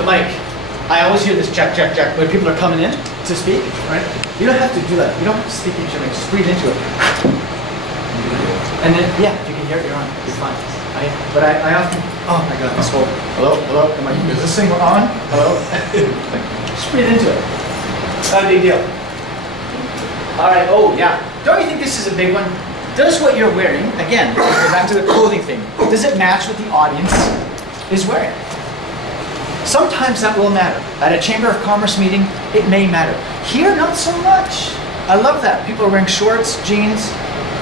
the mic. I always hear this check, check, check when people are coming in to speak, right? You don't have to do that. You don't have to speak into your mic. Just breathe into it. And then, yeah, if you can hear it, you're on. It's fine. But I often, oh my God, this whole, hello, hello, is this thing on? Hello? Just breathe into it. Not a big deal. All right, oh yeah. Don't you think this is a big one? Does what you're wearing, again, back to the clothing thing, does it match what the audience is wearing? Sometimes that will matter. At a Chamber of Commerce meeting, it may matter. Here, not so much. I love that. People are wearing shorts, jeans,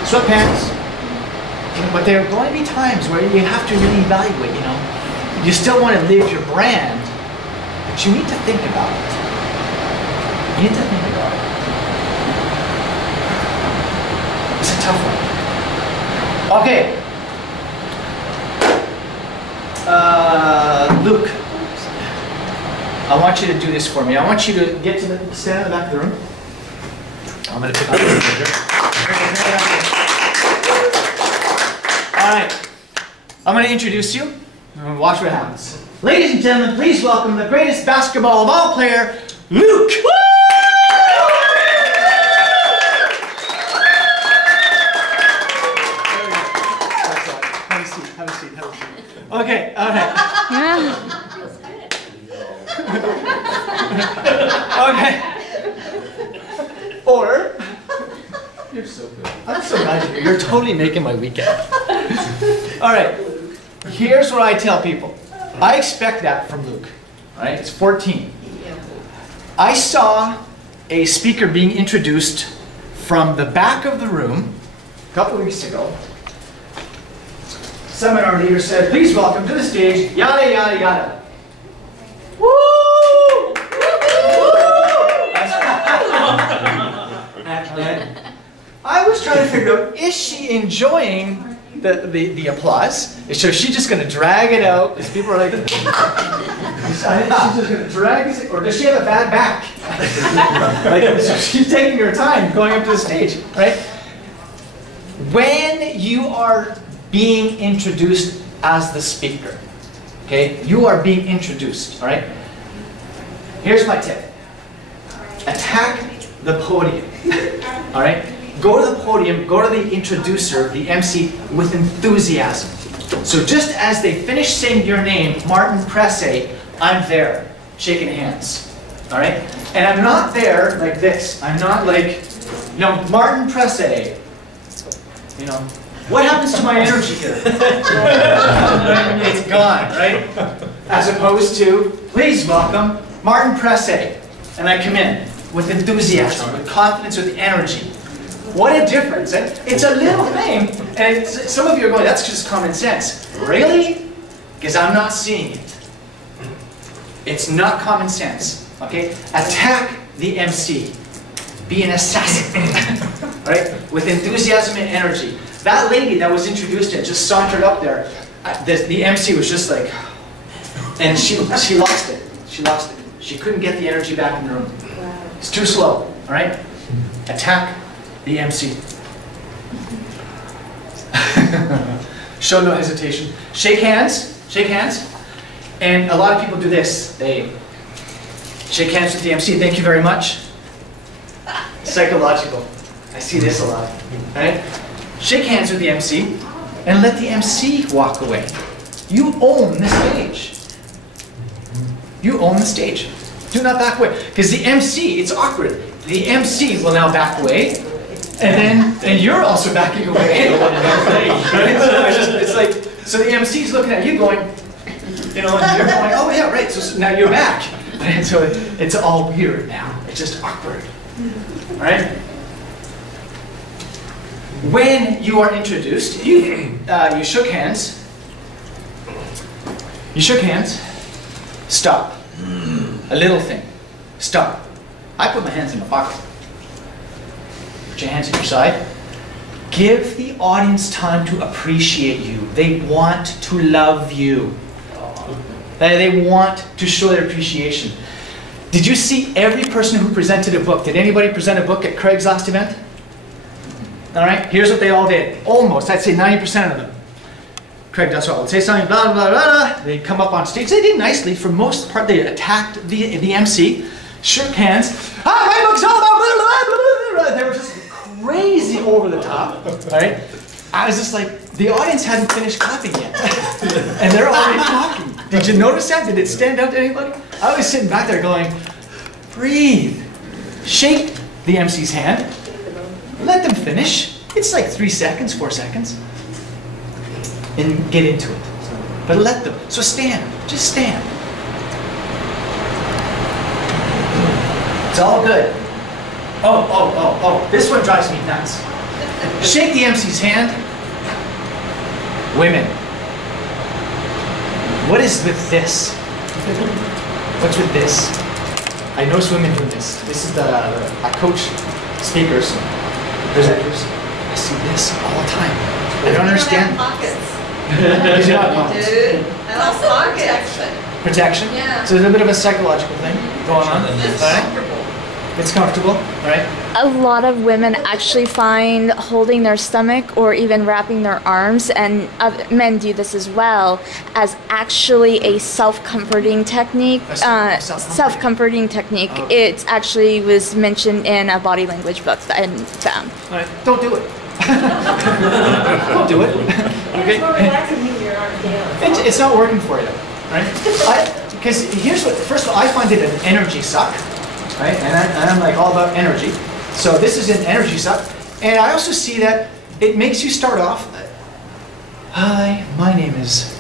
sweatpants. But there are going to be times where you have to really evaluate, you know. You still want to live your brand, but you need to think about it. You need to think about it. It's a tough one. Okay. Luke, I want you to do this for me. I want you to get to the, stand in the back of the room. I'm going to pick up the picture. All right, I'm going to introduce you, and watch what happens. Ladies and gentlemen, please welcome the greatest basketball of all player, Luke. Woo! Have a seat, have a seat, have a seat. Okay, all right. Okay. Or, you're so good. I'm so glad you're here. You're totally making my weekend. All right, here's what I tell people. I expect that from Luke. All right, it's 14. I saw a speaker being introduced from the back of the room a couple weeks ago. Seminar leader said, please welcome to the stage, yada, yada, yada. Woo! I was trying to figure out, is she enjoying the applause? So she's just going to drag it out, because people are like, she's just going to drag it, or does she have a bad back? Like, so she's taking her time going up to the stage, right? When you are being introduced as the speaker, okay, you are being introduced, all right? Here's my tip. Attack the podium, all right? Go to the podium, go to the introducer, the MC, with enthusiasm. So just as they finish saying your name, Martin Presse, I'm there, shaking hands, all right? And I'm not there like this. I'm not like, you know, Martin Presse, you know, what happens to my energy here? It's gone, right? As opposed to, please welcome Martin Presse. And I come in with enthusiasm, with confidence, with energy. What a difference. It's a little thing, and some of you are going, that's just common sense. Really? Because I'm not seeing it. It's not common sense. Okay? Attack the MC. Be an assassin. Right? With enthusiasm and energy. That lady that was introduced and just sauntered up there, the MC was just like, and she lost it. She lost it. She couldn't get the energy back in the room. It's too slow. All right? Attack the MC. Show no hesitation. Shake hands. Shake hands. And a lot of people do this. They shake hands with the MC. Thank you very much. Psychological. I see this a lot. Right? Shake hands with the MC and let the MC walk away. You own the stage. You own the stage. Do not back away. Because the MC, it's awkward. The MC will now back away. And you're also backing away. It's like, so the MC's looking at you going, you know, and you're going, oh yeah, right, so now you're back. And so it's all weird now. It's just awkward. Right? When you are introduced, you shook hands. You shook hands. Stop. A little thing. Stop. I put my hands in my pocket. Put your hands at your side. Give the audience time to appreciate you. They want to love you. They want to show their appreciation. Did you see every person who presented a book? Did anybody present a book at Craig's last event? All right, here's what they all did. Almost, I'd say 90% of them. Craig Dussel would say something, blah, blah, blah, blah. They'd come up on stage. They did nicely. For most part, they attacked the MC, shook hands. My book's all about blah, blah, blah, blah, blah. They were just crazy over the top, right? I was just like, the audience hadn't finished clapping yet. And they're already talking. Did you notice that? Did it stand out to anybody? I was sitting back there going, breathe. Shake the MC's hand. Let them finish. It's like 3 seconds, 4 seconds. And get into it. But let them. So stand. Just stand. It's all good. Oh. This one drives me nuts. Shake the MC's hand. Women. What is with this? What's with this? I notice women doing this. This is I coach speakers, presenters. I see this all the time. I don't understand. Because you have pockets. Dude, and also protection. Protection? Yeah. So there's a bit of a psychological thing going on. It's comfortable. It's comfortable, all right? A lot of women actually find holding their stomach or even wrapping their arms, and men do this as well, as actually a self-comforting technique. Self-comforting technique. Oh. It actually was mentioned in a body language book that I found. All right, don't do it. Don't do it. It's more relaxing when your arms down. It's not working for you, right? Because here's what, first of all, I find it an energy suck, right? And I'm like all about energy. So this is an energy suck. And I also see that it makes you start off, hi, my name is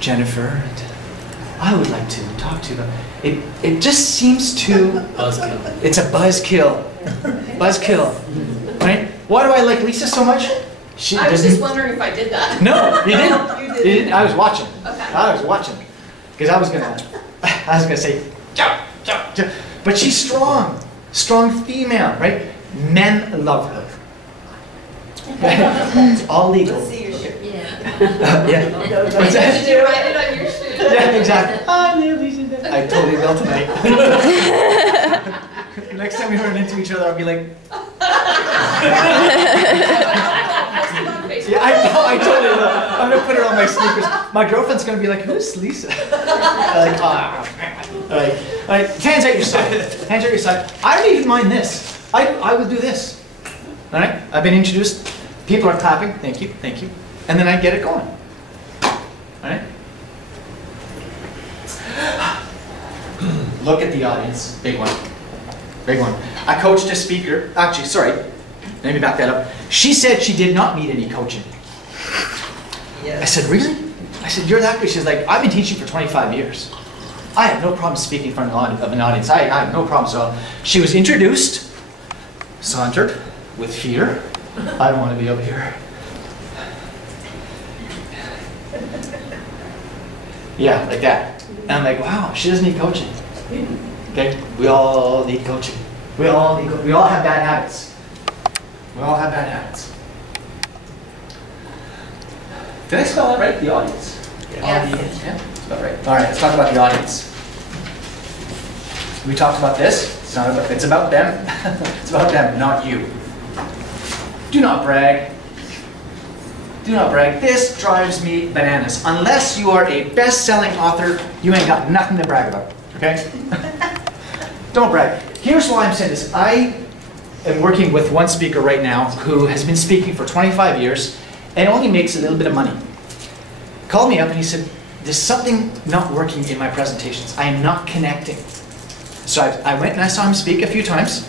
Jennifer, and I would like to talk to you. It just seems to, Buzzkill. it's a buzzkill. Buzzkill, right? Why do I like Lisa so much? She I was doesn't- just wondering if I did that. No, you didn't. You You didn't. I was watching. Okay. I was watching. Because I was gonna say, jump, jump, jump. But she's strong. Strong female, right? Men love her. It's all legal. Let's see your shoe. Yeah. Yeah. What's that? Did you write it on your shoe? Yeah, exactly. I totally will tonight. Next time we run into each other, I'll be like, yeah, I totally will. I'm gonna put her on my sneakers. My girlfriend's gonna be like, who's Lisa? Like, ah, all right, hands at your side. Hands at your side. I don't even mind this. I would do this. All right, I've been introduced. People are clapping. Thank you, and then I get it going. All right. Look at the audience. Big one. Big one. I coached a speaker. Actually, sorry. Let me back that up. She said she did not need any coaching. I said, really? I said, you're that good? She's like, I've been teaching for 25 years. I have no problem speaking in front of an audience. I have no problem. So she was introduced, sauntered, with fear. I don't want to be up here. Yeah, like that. And I'm like, wow, she doesn't need coaching. Okay, we all need coaching. We all have bad habits. We all have bad habits. Did I spell that right? The audience. Yes. Yeah, that's about right. All right, let's talk about the audience. We talked about this. It's about them. It's about them, not you. Do not brag. Do not brag. This drives me bananas. Unless you are a best-selling author, you ain't got nothing to brag about. Okay? Don't brag. Here's why I'm saying this. I am working with one speaker right now who has been speaking for 25 years and only makes a little bit of money. Called me up and he said, there's something not working in my presentations. I am not connecting. So I went and I saw him speak a few times.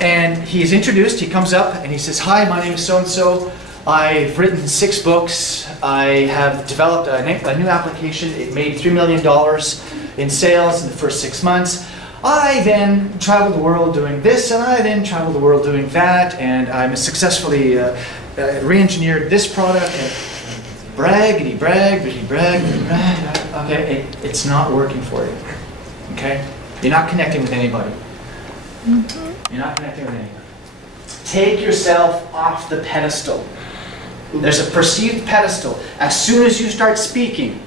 And he's introduced, he comes up and he says, hi, my name is so-and-so. I've written 6 books. I have developed a new application. It made $3 million in sales in the first 6 months. I then traveled the world doing this, and I then traveled the world doing that, and I'm successfully re-engineered this product. And braggity brag, brag, brag. Okay, it's not working for you. Okay, you're not connecting with anybody. You're not connecting with anybody. Take yourself off the pedestal. There's a perceived pedestal. As soon as you start speaking,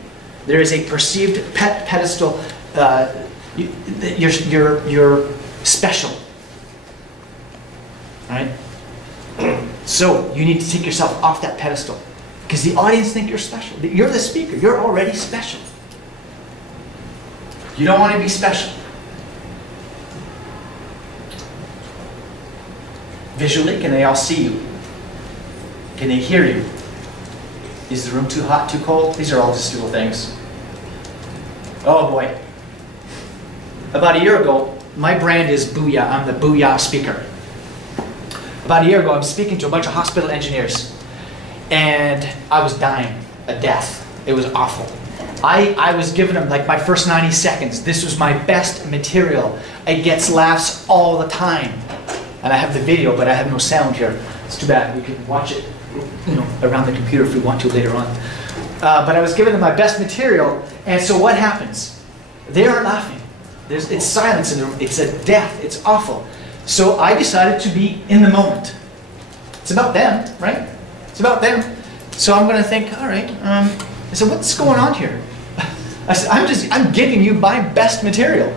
there is a perceived pedestal. You're special, right? So you need to take yourself off that pedestal. Because the audience think you're special. You're the speaker. You're already special. You don't want to be special. Visually, can they all see you? Can they hear you? Is the room too hot, too cold? These are all just little things. Oh boy. About a year ago, my brand is Booyah. I'm the Booyah speaker. About a year ago, I was speaking to a bunch of hospital engineers. And I was dying a death. It was awful. I was giving them like my first 90 seconds. This was my best material. It gets laughs all the time. And I have the video, but I have no sound here. It's too bad. We can watch it, you know, around the computer if we want to later on. But I was giving them my best material, and so what happens? They aren't laughing. It's silence in the room. It's a death. It's awful. So I decided to be in the moment. It's about them, right? It's about them. So I'm going to think, all right. I said, what's going on here? I said, I'm giving you my best material.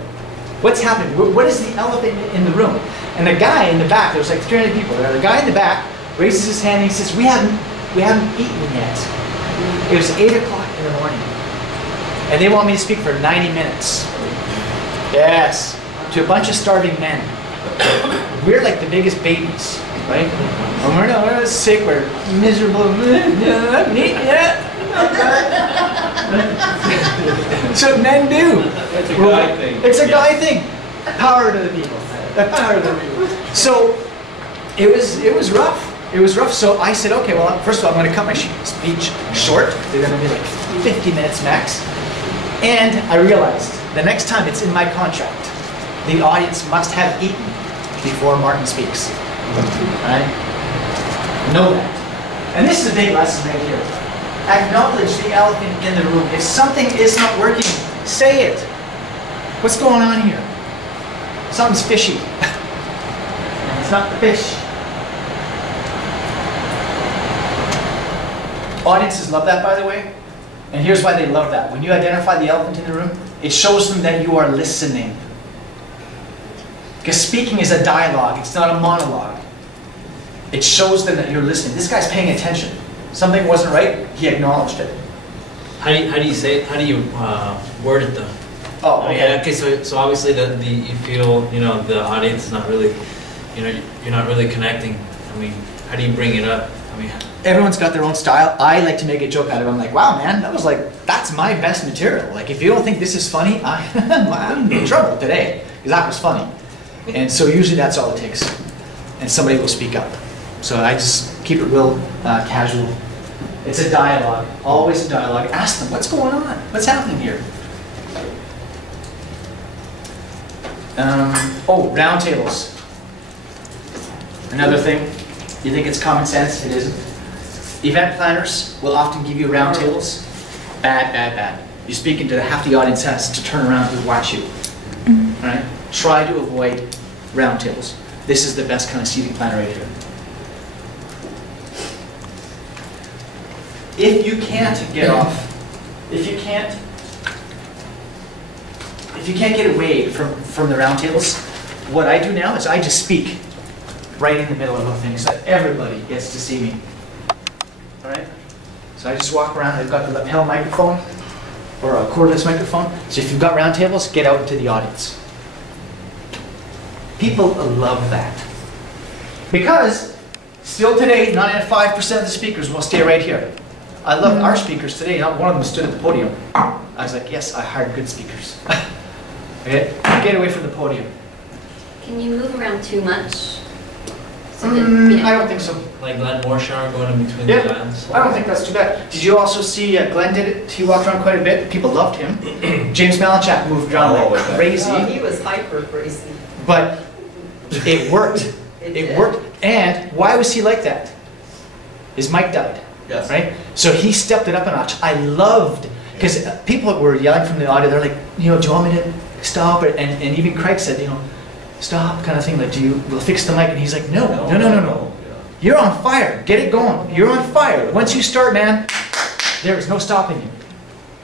What's happening? What is the elephant in the room? And the guy in the back, there was like 300 people there. The guy in the back raises his hand and he says, we haven't eaten yet. It was 8 o'clock in the morning. And they want me to speak for 90 minutes. Yes, to a bunch of starving men. We're like the biggest babies, right? And we're sick, we're miserable. That's what men do. It's a guy thing. It's a guy thing. Power to the people. Power to the people. So it was rough. It was rough. So I said, okay, well, first of all, I'm going to cut my speech short. They're going to be like 50 minutes max. And I realized the next time it's in my contract, the audience must have eaten before Martin speaks. Right? Know that. And this is a big lesson right here. Acknowledge the elephant in the room. If something is not working, say it. What's going on here? Something's fishy. It's not the fish. Audiences love that, by the way. And here's why they love that. When you identify the elephant in the room, it shows them that you are listening. Because speaking is a dialogue, it's not a monologue. It shows them that you're listening. This guy's paying attention. Something wasn't right, he acknowledged it. How do you say it? How do you word it though? Oh, okay. Yeah, okay, so obviously you feel, the audience is not really, you're not really connecting. I mean, how do you bring it up? I mean, everyone's got their own style. I like to make a joke out of it. I'm like, wow, man, that's my best material. Like, if you don't think this is funny, I'm in trouble today, because that was funny. And so usually that's all it takes. And somebody will speak up. So I just keep it real casual. It's a dialogue, always a dialogue. Ask them, what's going on? What's happening here? Round tables. Another thing, you think it's common sense? It isn't. Event planners will often give you round tables. Bad, bad, bad. You're speaking to half the audience has to turn around and watch you. All right? Try to avoid round tables. This is the best kind of seating plan right here. If you can't get off, if you can't get away from the round tables, what I do now is I just speak right in the middle of the thing so that everybody gets to see me. All right? So I just walk around. I've got the lapel microphone or a cordless microphone. So if you've got round tables, get out into the audience. People love that. Because still today, 95% of the speakers will stay right here. I love our speakers today. Not one of them stood at the podium. I was like, yes, I hired good speakers. Okay? Get away from the podium. Can you move around too much? So I don't think so. like Glenn Morshower going in between Yeah. the lines. I don't think that's too bad. Did you also see Glenn did it? He walked around quite a bit. People loved him. James Malinchak moved around like crazy. Oh, he was hyper crazy. But it worked. It worked. And why was he like that? His mic died. Yes. Right? So he stepped it up a notch. I loved, because people were yelling from the audio, they're like, do you want me to stop? And even Craig said, stop kind of thing, like, we'll fix the mic. And he's like, no. You're on fire. Get it going. You're on fire. Once you start, man, there is no stopping you.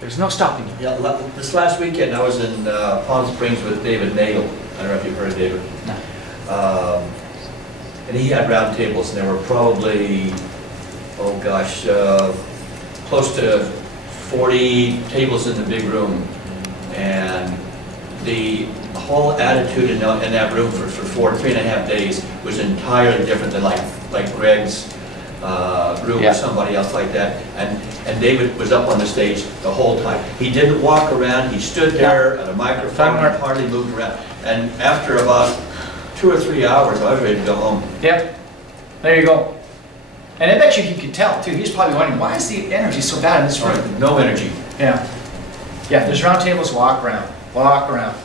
There's no stopping you. Yeah, this last weekend I was in Palm Springs with David Nagel. I don't know if you've heard of David. No. And he had round tables, and there were probably, close to 40 tables in the big room, and the whole attitude in that room for 3.5 days was entirely different than like Greg's room Yeah. or somebody else like that. And David was up on the stage the whole time. He didn't walk around. He stood there at a microphone and hardly moved around. And after about 2 or 3 hours, I was ready to go home. Yep. There you go. And I bet you he could tell too. He's probably wondering, why is the energy so bad in this room? No energy. Yeah. Yeah, there's round tables, walk around. Walk around.